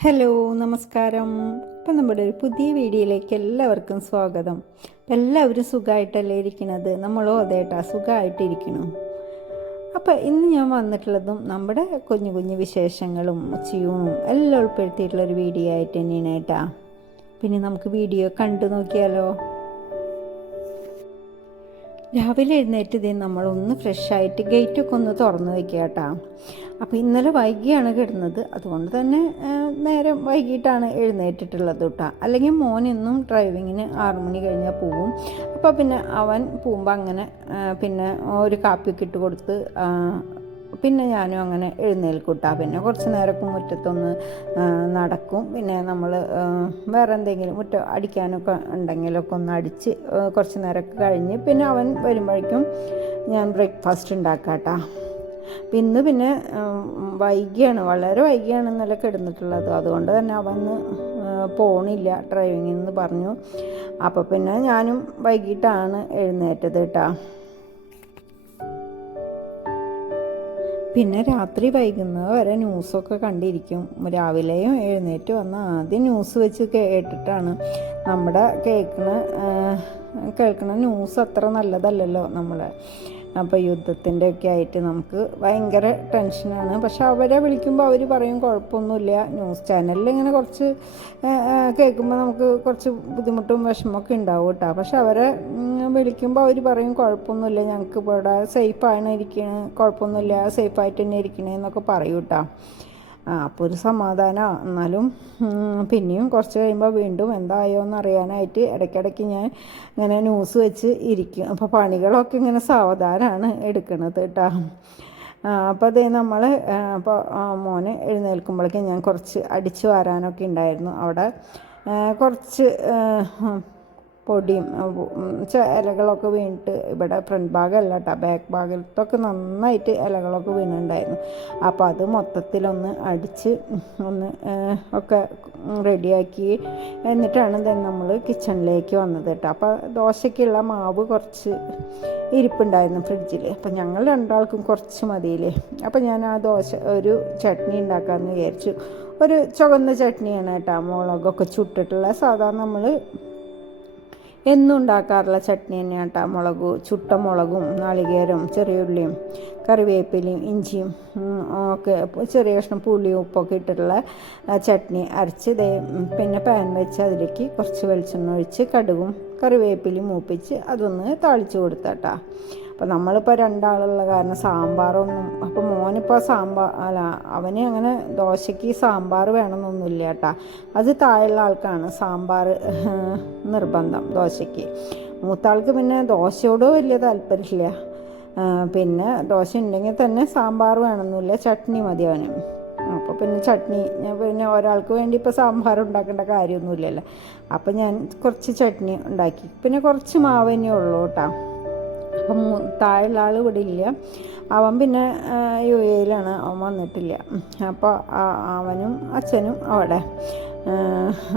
Hello, നമസ്കാരം. ഇപ്പം നമ്മുടെ ഒരു പുതിയ വീഡിയോയിലേക്ക് എല്ലാവർക്കും സ്വാഗതം. എല്ലാവരും സുഖമായിട്ടല്ലേ ഇരിക്കണത്? നമ്മളോ അതേട്ടാ സുഖമായിട്ടിരിക്കണം. അപ്പോൾ ഇന്ന് ഞാൻ വന്നിട്ടുള്ളതും നമ്മുടെ കുഞ്ഞു കുഞ്ഞു വിശേഷങ്ങളും ഉച്ചയൂണും എല്ലാം ഉൾപ്പെടുത്തിയിട്ടുള്ളൊരു വീഡിയോ ആയിട്ട് തന്നെയാണ് കേട്ടാ. പിന്നെ നമുക്ക് വീഡിയോ കണ്ടു നോക്കിയാലോ. രാവിലെ എഴുന്നേറ്റ് ഇതേ നമ്മളൊന്ന് ഫ്രഷായിട്ട് ഗേറ്റൊക്കെ ഒന്ന് തുറന്ന് വയ്ക്കുക കേട്ടോ. അപ്പോൾ ഇന്നലെ വൈകിയാണ് കിടന്നത്, അതുകൊണ്ട് തന്നെ നേരം വൈകിട്ടാണ് എഴുന്നേറ്റിട്ടുള്ളത് കേട്ടോ. അല്ലെങ്കിൽ മോനെന്നും ഡ്രൈവിങ്ങിന് 6 മണി കഴിഞ്ഞാൽ പോവും. അപ്പോൾ പിന്നെ അവൻ പോകുമ്പോൾ അങ്ങനെ പിന്നെ ഒരു കാപ്പിയൊക്കെ ഇട്ട് കൊടുത്ത് പിന്നെ ഞാനും അങ്ങനെ എഴുന്നേൽക്കൂട്ടാ. പിന്നെ കുറച്ച് നേരമൊക്കെ മുറ്റത്തൊന്ന് നടക്കും. പിന്നെ നമ്മൾ വേറെ എന്തെങ്കിലും അടിക്കാനൊക്കെ ഉണ്ടെങ്കിലൊക്കെ ഒന്ന് അടിച്ച് കുറച്ച് നേരമൊക്കെ കഴിഞ്ഞ് പിന്നെ അവൻ വരുമ്പോഴേക്കും ഞാൻ ബ്രേക്ക്ഫാസ്റ്റ് ഉണ്ടാക്കാട്ടാ. ഇന്ന് പിന്നെ വളരെ വൈകിയാണ് ഇന്നലെ കിടന്നിട്ടുള്ളത്. അതുകൊണ്ട് തന്നെ അവന് പോണില്ല ഡ്രൈവിങ്ങിന് പറഞ്ഞു. അപ്പോൾ പിന്നെ ഞാനും വൈകിട്ടാണ് എഴുന്നേറ്റത് കേട്ടോ. പിന്നെ രാത്രി വൈകുന്നത് വരെ ന്യൂസൊക്കെ കണ്ടിരിക്കും. രാവിലെയും എഴുന്നേറ്റ് വന്ന് ആദ്യം ന്യൂസ് വെച്ച് കേട്ടിട്ടാണ്. നമ്മുടെ കേൾക്കണ ന്യൂസ് അത്ര നല്ലതല്ലല്ലോ നമ്മളെ. അപ്പോൾ യുദ്ധത്തിൻ്റെ ഒക്കെ ആയിട്ട് നമുക്ക് ഭയങ്കര ടെൻഷനാണ്. പക്ഷെ അവരെ വിളിക്കുമ്പോൾ അവർ പറയും കുഴപ്പമൊന്നുമില്ല. ന്യൂസ് ചാനലിൽ ഇങ്ങനെ കുറച്ച് കേൾക്കുമ്പോൾ നമുക്ക് കുറച്ച് ബുദ്ധിമുട്ടും വിഷമമൊക്കെ ഉണ്ടാവും കേട്ടോ. പക്ഷെ അവരെ വിളിക്കുമ്പോൾ അവർ പറയും കുഴപ്പമൊന്നുമില്ല, ഞങ്ങൾക്ക് ഇവിടെ സേഫാണ് ഇരിക്കണേ, കുഴപ്പമൊന്നുമില്ല, സേഫായിട്ട് തന്നെ ഇരിക്കണേ എന്നൊക്കെ പറയും കേട്ടോ. അപ്പോൾ ഒരു സമാധാനമാണ്. എന്നാലും പിന്നെയും കുറച്ച് കഴിയുമ്പോൾ വീണ്ടും എന്തായോ എന്ന് അറിയാനായിട്ട് ഇടയ്ക്കിടയ്ക്ക് ഞാൻ ഇങ്ങനെ ന്യൂസ് വെച്ച് ഇരിക്കും. അപ്പോൾ പണികളൊക്കെ ഇങ്ങനെ സാവധാനമാണ് എടുക്കണത് കേട്ടോ. അപ്പോൾ അതേ നമ്മൾ അപ്പോൾ മോന് എഴുന്നേൽക്കുമ്പോഴേക്കും ഞാൻ കുറച്ച് അടിച്ചു വാരാനൊക്കെ ഉണ്ടായിരുന്നു. അവിടെ കുറച്ച് പൊടിയും ഇലകളൊക്കെ വീണിട്ട്, ഇവിടെ ഫ്രണ്ട് ഭാഗമല്ല കേട്ടോ, ബാക്ക് ഭാഗത്തൊക്കെ നന്നായിട്ട് ഇലകളൊക്കെ വീണിട്ടുണ്ടായിരുന്നു. അപ്പോൾ അത് മൊത്തത്തിലൊന്ന് അടിച്ച് ഒന്ന് ഒക്കെ റെഡിയാക്കി എന്നിട്ടാണ് നമ്മൾ കിച്ചണിലേക്ക് വന്നത് കേട്ടോ. അപ്പോൾ ദോശയ്ക്കുള്ള മാവ് കുറച്ച് ഇരിപ്പുണ്ടായിരുന്നു ഫ്രിഡ്ജിൽ. അപ്പം ഞങ്ങൾ രണ്ടാൾക്കും കുറച്ച് മതിയില്ലേ. അപ്പോൾ ഞാൻ ആ ഒരു ചട്നി ഉണ്ടാക്കാമെന്ന് വിചാരിച്ചു. ഒരു ചുവന്ന ചട്നിയാണ് കേട്ടോ, മുളകൊക്കെ ചുട്ടിട്ടുള്ള. സാധാരണ നമ്മൾ എന്നും ഉണ്ടാക്കാറുള്ള ചട്നി തന്നെയാണ് കേട്ടോ. ചുട്ട മുളകും നാളികേരവും ചെറിയുള്ളിയും കറിവേപ്പിലയും ഇഞ്ചിയും ഒക്കെ ചെറിയ കഷ്ണം പുളിയും ഉപ്പൊക്കെ ഇട്ടിട്ടുള്ള ചട്നി അരച്ച് പിന്നെ പാൻ വെച്ച് അതിലേക്ക് കുറച്ച് വെളിച്ചെണ്ണ ഒഴിച്ച് കടുകും കറിവേപ്പിലയും മൂപ്പിച്ച് അതൊന്ന് താളിച്ച് കൊടുത്താട്ടാ. അപ്പോൾ നമ്മളിപ്പോൾ രണ്ടാളുള്ള കാരണം സാമ്പാറൊന്നും, അപ്പോൾ മോനിപ്പോൾ അവന് അങ്ങനെ ദോശയ്ക്ക് സാമ്പാർ വേണമെന്നൊന്നുമില്ല കേട്ടോ. അത് താഴെയുള്ള ആൾക്കാണ് സാമ്പാർ നിർബന്ധം ദോശയ്ക്ക്. മൂത്താൾക്ക് പിന്നെ ദോശയോട് വലിയ താല്പര്യമില്ല. പിന്നെ ദോശ ഉണ്ടെങ്കിൽ തന്നെ സാമ്പാർ വേണമെന്നില്ല, ചട്നി മതി അവന്. അപ്പോൾ പിന്നെ ചട്നി പിന്നെ ഒരാൾക്ക് വേണ്ടി ഇപ്പോൾ സാമ്പാർ ഉണ്ടാക്കേണ്ട കാര്യമൊന്നുമില്ലല്ലോ. അപ്പോൾ ഞാൻ കുറച്ച് ചട്നി ഉണ്ടാക്കി. പിന്നെ കുറച്ച് മാവ് തന്നെ ഉള്ളൂ കേട്ടോ. അപ്പം താഴെയുള്ള ആൾ ഇവിടെ ഇല്ല. അവൻ പിന്നെ UAE-ലാണ്, അവൻ വന്നിട്ടില്ല. അപ്പോൾ അവനും അച്ഛനും അവിടെ.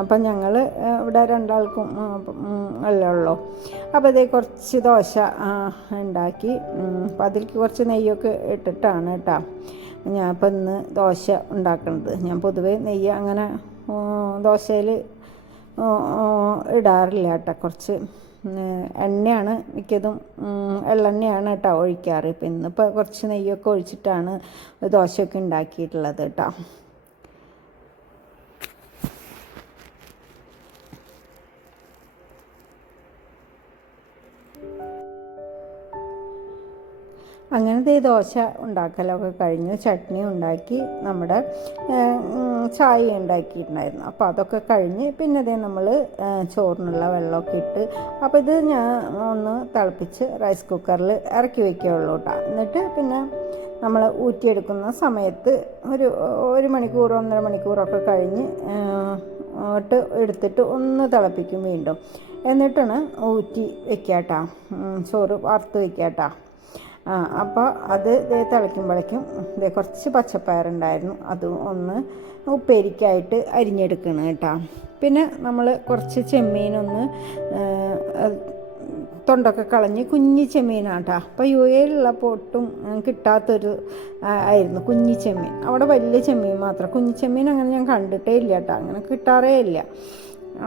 അപ്പം ഞങ്ങൾ ഇവിടെ രണ്ടാൾക്കും അല്ലേ ഉള്ളൂ. അപ്പോൾ ഇതേ കുറച്ച് ദോശ ഉണ്ടാക്കി. അപ്പം അതിലേക്ക് കുറച്ച് നെയ്യൊക്കെ ഇട്ടിട്ടാണ് കേട്ടോ ഞാൻ ഇപ്പം ഇന്ന് ദോശ ഉണ്ടാക്കുന്നത്. ഞാൻ പൊതുവേ നെയ്യ് അങ്ങനെ ദോശയിൽ ഇടാറില്ല കേട്ടോ. കുറച്ച് എണ്ണയാണ് മിക്കതും, എള്ളെണ്ണയാണ് കേട്ടോ ഒഴിക്കാറ്. ഇപ്പം ഇന്നിപ്പോൾ കുറച്ച് നെയ്യൊക്കെ ഒഴിച്ചിട്ടാണ് ദോശയൊക്കെ ഉണ്ടാക്കിയിട്ടുള്ളത് കേട്ടോ. അങ്ങനത്തെ ദോശ ഉണ്ടാക്കലൊക്കെ കഴിഞ്ഞ് ചട്നി ഉണ്ടാക്കി നമ്മുടെ ചായ ഉണ്ടാക്കിയിട്ടുണ്ടായിരുന്നു. അപ്പോൾ അതൊക്കെ കഴിഞ്ഞ് പിന്നെ അതേ നമ്മൾ ചോറിനുള്ള വെള്ളമൊക്കെ ഇട്ട്, അപ്പോൾ ഇത് ഞാൻ ഒന്ന് തിളപ്പിച്ച് റൈസ് കുക്കറിൽ ഇറക്കി വയ്ക്കുകയുള്ളൂ കേട്ടോ. എന്നിട്ട് പിന്നെ നമ്മൾ ഊറ്റിയെടുക്കുന്ന സമയത്ത് ഒരു മണിക്കൂർ 1.5 മണിക്കൂറൊക്കെ കഴിഞ്ഞ് എടുത്തിട്ട് ഒന്ന് തിളപ്പിക്കും വീണ്ടും. എന്നിട്ടാണ് ഊറ്റി വയ്ക്കാട്ടോ, ചോറ് വറുത്ത് വയ്ക്കാട്ടോ. അപ്പോൾ അത് തിളയ്ക്കുമ്പോഴേക്കും കുറച്ച് പച്ചപ്പയറുണ്ടായിരുന്നു, അത് ഒന്ന് ഉപ്പേരിക്കായിട്ട് അരിഞ്ഞെടുക്കണം കേട്ടോ. പിന്നെ നമ്മൾ കുറച്ച് ചെമ്മീനൊന്ന് തൊണ്ടൊക്കെ കളഞ്ഞ് കുഞ്ഞി ചെമ്മീനാട്ടാ. അപ്പോൾ യു എയിലുള്ളപ്പോൾ ഒട്ടും കിട്ടാത്തൊരു ആയിരുന്നു കുഞ്ഞി ചെമ്മീൻ. അവിടെ വലിയ ചെമ്മീൻ മാത്രം, കുഞ്ഞി ചെമ്മീൻ അങ്ങനെ ഞാൻ കണ്ടിട്ടേ ഇല്ല കേട്ടോ, അങ്ങനെ കിട്ടാറേ ഇല്ല.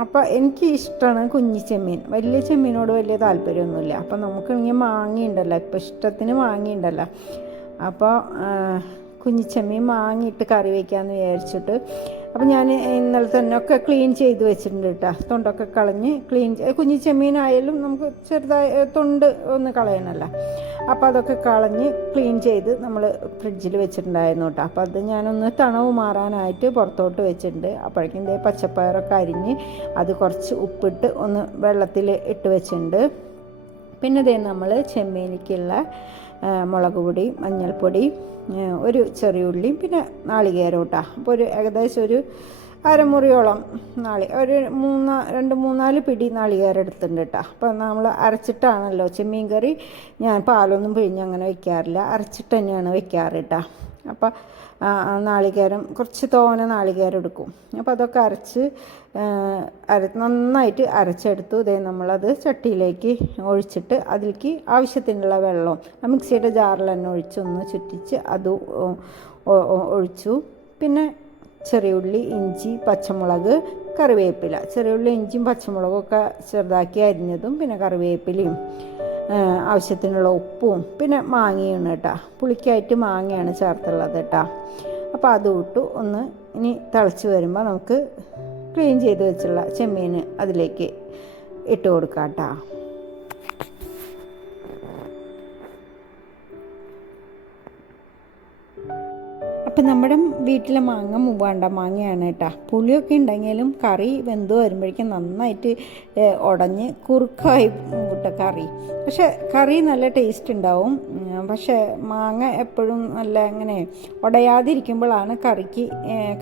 അപ്പോൾ എനിക്ക് ഇഷ്ടമാണ് കുഞ്ഞി ചെമ്മീൻ, വലിയ ചെമ്മീനോട് വലിയ താല്പര്യമൊന്നുമില്ല. അപ്പോൾ നമുക്കാണെങ്കിൽ മാങ്ങയുണ്ടല്ലോ, ഇപ്പോൾ ഇഷ്ടത്തിന് മാങ്ങയുണ്ടല്ലോ, അപ്പോൾ കുഞ്ഞിച്ചെമ്മീൻ മാങ്ങിയിട്ട് കറി വയ്ക്കാമെന്ന് വിചാരിച്ചിട്ട്. അപ്പോൾ ഞാൻ ഇന്നലെ തന്നെ ഒക്കെ ക്ലീൻ ചെയ്ത് വെച്ചിട്ടുണ്ട് കേട്ടോ, തൊണ്ടൊക്കെ കളഞ്ഞ് ക്ലീൻ. കുഞ്ഞിച്ചെമ്മീനായാലും നമുക്ക് ചെറുതായി തൊണ്ട് ഒന്ന് കളയണമല്ലോ, അപ്പോൾ അതൊക്കെ കളഞ്ഞ് ക്ലീൻ ചെയ്ത് നമ്മൾ ഫ്രിഡ്ജിൽ വെച്ചിട്ടുണ്ടായിരുന്നു കേട്ടോ. അപ്പോൾ അത് ഞാനൊന്ന് തണവ് മാറാനായിട്ട് പുറത്തോട്ട് വെച്ചിട്ടുണ്ട്. അപ്പോഴേക്കും പച്ചപ്പയറൊക്കെ അരിഞ്ഞ് അത് കുറച്ച് ഉപ്പിട്ട് ഒന്ന് വെള്ളത്തിൽ ഇട്ട് വെച്ചിട്ടുണ്ട്. പിന്നെ നമ്മൾ ചെമ്മീനിക്കുള്ള മുളക് പൊടി, മഞ്ഞൾപ്പൊടി, ഒരു ചെറിയ ഉള്ളിയും പിന്നെ നാളികേരം കേട്ടോ. അപ്പോൾ ഒരു ഏകദേശം ഒരു അരമുറിയോളം ഒരു 2-3-4 പിടി നാളികേരം എടുത്തിട്ടുണ്ട് കേട്ടോ. അപ്പോൾ നമ്മൾ അരച്ചിട്ടാണല്ലോ ചെമ്മീൻ കറി, ഞാൻ പാലൊന്നും പിഴിഞ്ഞ് അങ്ങനെ വെക്കാറില്ല, അരച്ചിട്ട് തന്നെയാണ് വെക്കാറ് കേട്ടോ. അപ്പോൾ നാളികേരം കുറച്ച് തോനെ നാളികേരം എടുക്കും. അപ്പോൾ അതൊക്കെ നന്നായിട്ട് അരച്ചെടുത്തു. നമ്മളത് ചട്ടിയിലേക്ക് ഒഴിച്ചിട്ട് അതിലേക്ക് ആവശ്യത്തിനുള്ള വെള്ളം മിക്സിയുടെ ജാറിൽ തന്നെ ഒഴിച്ചൊന്ന് ചുറ്റിച്ച് അത് ഒഴിച്ചു. പിന്നെ ചെറിയുള്ളി, ഇഞ്ചി, പച്ചമുളക്, കറിവേപ്പില, ചെറിയുള്ളി, ഇഞ്ചിയും പച്ചമുളകൊക്കെ ചെറുതാക്കി അരിഞ്ഞതും പിന്നെ കറിവേപ്പിലയും ആവശ്യത്തിനുള്ള ഉപ്പും പിന്നെ മാങ്ങയാണ് കേട്ടോ, പുളിക്കായിട്ട് മാങ്ങയാണ് ചേർത്തുള്ളത് കേട്ടോ. അപ്പോൾ അത് ഇട്ടു ഒന്ന് ഇനി തിളച്ച് വരുമ്പോൾ നമുക്ക് ക്ലീൻ ചെയ്ത് വെച്ചുള്ള ചെമ്മീൻ അതിലേക്ക് ഇട്ട് കൊടുക്കാം കേട്ടോ. അപ്പം നമ്മുടെ വീട്ടിലെ മാങ്ങ മൂവാണ്ട മാങ്ങയാണ് കേട്ടോ. പുളിയൊക്കെ ഉണ്ടെങ്കിലും കറി വെന്ത് വരുമ്പോഴേക്കും നന്നായിട്ട് ഉടഞ്ഞ് കുറുക്കായി വിട്ട കറി. പക്ഷെ കറി നല്ല ടേസ്റ്റ് ഉണ്ടാവും. പക്ഷേ മാങ്ങ എപ്പോഴും നല്ല അങ്ങനെ ഉടയാതിരിക്കുമ്പോഴാണ് കറിക്ക്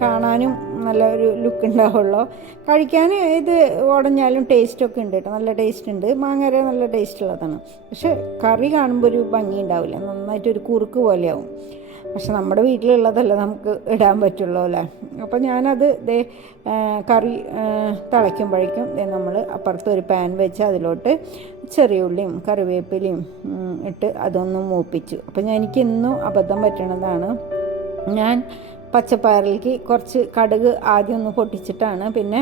കാണാനും നല്ല ഒരു ലുക്ക് ഉണ്ടാവുള്ളൂ. കഴിക്കാൻ ഇത് ഉടഞ്ഞാലും ടേസ്റ്റൊക്കെ ഉണ്ട് കേട്ടോ, നല്ല ടേസ്റ്റ് ഉണ്ട്. മാങ്ങ നല്ല ടേസ്റ്റ് ഉള്ളതാണ്. പക്ഷെ കറി കാണുമ്പോൾ ഒരു ഭംഗി ഉണ്ടാവില്ല, നന്നായിട്ടൊരു കുറുക്ക് പോലെയാവും. പക്ഷെ നമ്മുടെ വീട്ടിലുള്ളതല്ല നമുക്ക് ഇടാൻ പറ്റുള്ളൂ അല്ലേ. അപ്പോൾ ഞാനത് കറി തിളയ്ക്കുമ്പോഴേക്കും നമ്മൾ അപ്പുറത്ത് ഒരു പാൻ വെച്ച് അതിലോട്ട് ചെറിയ ഉള്ളിയും കറിവേപ്പിലയും ഇട്ട് അതൊന്ന് മൂപ്പിച്ചു. അപ്പോൾ എനിക്കിന്നും അബദ്ധം പറ്റണതാണ്, ഞാൻ പച്ചപ്പയറിലേക്ക് കുറച്ച് കടുക് ആദ്യം ഒന്ന് പൊട്ടിച്ചിട്ടാണ് പിന്നെ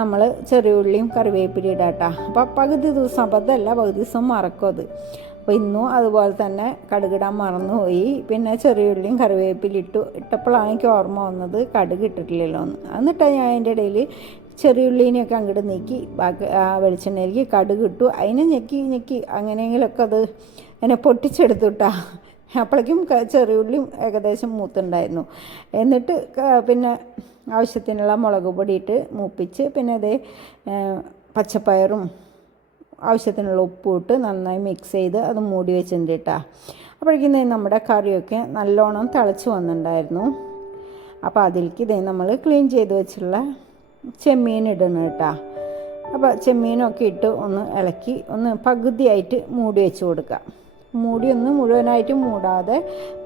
നമ്മൾ ചെറിയ ഉള്ളിയും കറിവേപ്പിലയും ഇടാട്ടോ. അപ്പോൾ പകുതി ദിവസം അബദ്ധമല്ല, പകുതി ദിവസം മറക്കും അത്. അപ്പോൾ ഇന്നും അതുപോലെ തന്നെ കടുകിടാൻ മറന്നുപോയി. പിന്നെ ചെറിയ ഉള്ളിയും കറിവേപ്പിലിട്ടു. ഇട്ടപ്പോഴാണ് എനിക്ക് ഓർമ്മ വന്നത് കടുക് ഇട്ടിട്ടില്ലല്ലോ എന്ന്. എന്നിട്ടാണ് ഞാൻ അതിൻ്റെ ഇടയിൽ ചെറിയ ഉള്ളീനെയൊക്കെ അങ്ങോട്ട് നീക്കി ബാക്കി വെളിച്ചെണ്ണയിലേക്ക് കടുക് ഇട്ടു. അതിനെ ഞെക്കി അങ്ങനെയെങ്കിലൊക്കെ അത് എന്നെ പൊട്ടിച്ചെടുത്തുട്ടാ. അപ്പോഴേക്കും ചെറിയ ഉള്ളിയും ഏകദേശം മൂത്തുണ്ടായിരുന്നു. എന്നിട്ട് പിന്നെ ആവശ്യത്തിനുള്ള മുളക് പൊടിയിട്ട് മൂപ്പിച്ച് പിന്നെ പച്ചപ്പയറും ആവശ്യത്തിനുള്ള ഉപ്പും ഇട്ട് നന്നായി മിക്സ് ചെയ്ത് അത് മൂടി വെച്ചിട്ടുണ്ട് കേട്ടോ. അപ്പോഴേക്കും നമ്മുടെ കറിയൊക്കെ നല്ലോണം തിളച്ച് വന്നിട്ടുണ്ടായിരുന്നു. അപ്പോൾ അതിലേക്ക് നമ്മൾ ക്ലീൻ ചെയ്ത് വെച്ചുള്ള ചെമ്മീൻ ഇടണം കേട്ടോ. അപ്പോൾ ചെമ്മീനൊക്കെ ഇട്ട് ഒന്ന് ഇളക്കി ഒന്ന് പകുതിയായിട്ട് മൂടി വെച്ച് കൊടുക്കുക. മൂടിയൊന്ന് മുഴുവനായിട്ട് മൂടാതെ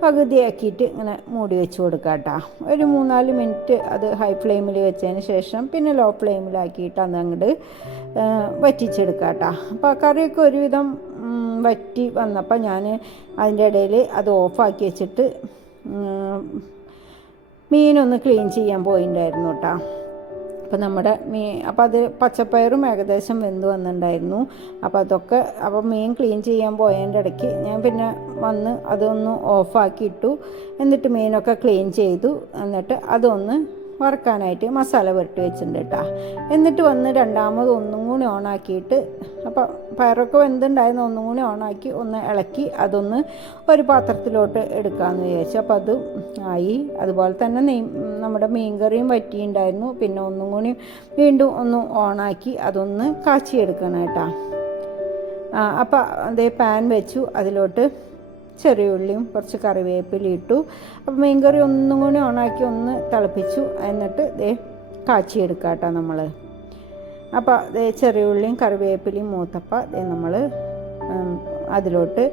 പകുതിയാക്കിയിട്ട് ഇങ്ങനെ മൂടി വെച്ച് കൊടുക്കുക കേട്ടോ. ഒരു 3-4 മിനിറ്റ് അത് ഹൈ ഫ്ലെയിമിൽ വെച്ചതിന് ശേഷം പിന്നെ ലോ ഫ്ലെയിമിലാക്കിയിട്ട് അത് അങ്ങോട്ട് വറ്റിച്ചെടുക്കുക കേട്ടോ. അപ്പോൾ കറിയൊക്കെ ഒരുവിധം വറ്റി വന്നപ്പോൾ ഞാൻ അതിൻ്റെ ഇടയിൽ അത് ഓഫാക്കി വെച്ചിട്ട് മീനൊന്ന് ക്ലീൻ ചെയ്യാൻ പോയിട്ടുണ്ടായിരുന്നു കേട്ടോ. അപ്പോൾ അത് പച്ചപ്പയറും ഏകദേശം വെന്ത് വന്നിട്ടുണ്ടായിരുന്നു. അപ്പോൾ മീൻ ക്ലീൻ ചെയ്യാൻ പോയതിൻ്റെ ഇടയ്ക്ക് ഞാൻ പിന്നെ വന്ന് അതൊന്ന് ഓഫാക്കി ഇട്ടു. എന്നിട്ട് മീനൊക്കെ ക്ലീൻ ചെയ്തു. എന്നിട്ട് അതൊന്ന് വറുക്കാനായിട്ട് മസാല പുരട്ടി വെച്ചിട്ടുണ്ട് കേട്ടോ. എന്നിട്ട് വന്ന് രണ്ടാമത് ഒന്നും കൂടി ഓണാക്കിയിട്ട് അപ്പോൾ പയറൊക്കെ വെന്തുണ്ടായിരുന്നു, ഒന്നും കൂടി ഓണാക്കി ഒന്ന് ഇളക്കി അതൊന്ന് ഒരു പാത്രത്തിലോട്ട് എടുക്കാമെന്ന് വിചാരിച്ചു. അപ്പോൾ അത് ആയി. അതുപോലെ തന്നെ നമ്മുടെ മീൻകറിയും വറ്റിയിട്ടുണ്ടായിരുന്നു. പിന്നെ ഒന്നും കൂടി വീണ്ടും ഒന്ന് ഓണാക്കി അതൊന്ന് കാച്ചിയെടുക്കണം കേട്ടോ. അപ്പോൾ പാൻ വെച്ചു, അതിലോട്ട് ചെറിയ ഉള്ളിയും കുറച്ച് കറിവേപ്പിലയും ഇട്ടു. അപ്പോൾ മീൻകറി ഒന്നും കൂടി ഓണാക്കി ഒന്ന് തിളപ്പിച്ചു. എന്നിട്ട് കാച്ചിയെടുക്കുക കേട്ടോ നമ്മൾ. അപ്പോൾ ചെറിയ ഉള്ളിയും കറിവേപ്പിലയും മൂത്തപ്പോൾ നമ്മൾ അതിലോട്ട്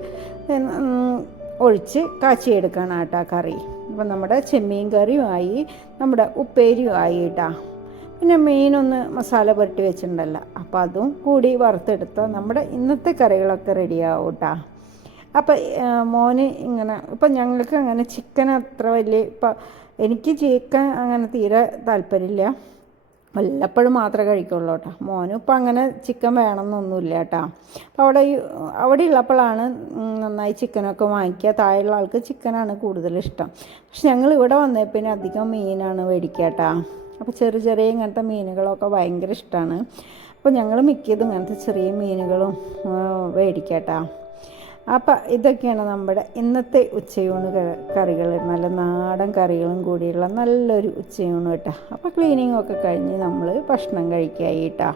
ഒഴിച്ച് കാച്ചിയെടുക്കണം കേട്ടോ കറി. അപ്പോൾ നമ്മുടെ ചെമ്മീൻ കറിയും ആയി, നമ്മുടെ ഉപ്പേരിയും ആയി കേട്ടോ. പിന്നെ മീനൊന്ന് മസാല പുരട്ടി വെച്ചിട്ടുണ്ടല്ലോ, അപ്പോൾ അതും കൂടി വറുത്തെടുത്താൽ നമ്മുടെ ഇന്നത്തെ കറികളൊക്കെ റെഡിയാവും കേട്ടോ. അപ്പം മോന് ഇങ്ങനെ ഇപ്പം ഞങ്ങൾക്ക് അങ്ങനെ ചിക്കൻ അത്ര വലിയ ഇപ്പം എനിക്ക് ചിക്കൻ അങ്ങനെ തീരെ താല്പര്യമില്ല, വല്ലപ്പോഴും മാത്രമേ കഴിക്കുള്ളൂ കേട്ടോ. മോനും ഇപ്പം അങ്ങനെ ചിക്കൻ വേണമെന്നൊന്നുമില്ല കേട്ടോ. അപ്പോൾ അവിടെ ഉള്ളപ്പോഴാണ് നന്നായി ചിക്കനൊക്കെ വാങ്ങിക്കുക. താഴെയുള്ള ആൾക്ക് ചിക്കനാണ് കൂടുതലിഷ്ടം. പക്ഷെ ഞങ്ങൾ ഇവിടെ വന്നേ പിന്നെ അധികം മീനാണ് മേടിക്കുക കേട്ടോ. അപ്പോൾ ചെറിയ ചെറിയ ഇങ്ങനത്തെ മീനുകളൊക്കെ ഭയങ്കര ഇഷ്ടമാണ്. അപ്പോൾ ഞങ്ങൾ മിക്കതും ഇങ്ങനത്തെ ചെറിയ മീനുകളും മേടിക്കുക കേട്ടോ. അപ്പം ഇതൊക്കെയാണ് നമ്മുടെ ഇന്നത്തെ ഉച്ചയൂണ് കറികൾ. നല്ല നാടൻ കറികളും കൂടിയുള്ള നല്ലൊരു ഉച്ചയൂണ് കേട്ടോ. അപ്പോൾ ക്ലീനിങ്ങൊക്കെ കഴിഞ്ഞ് നമ്മൾ ഭക്ഷണം കഴിക്കായി കേട്ടോ.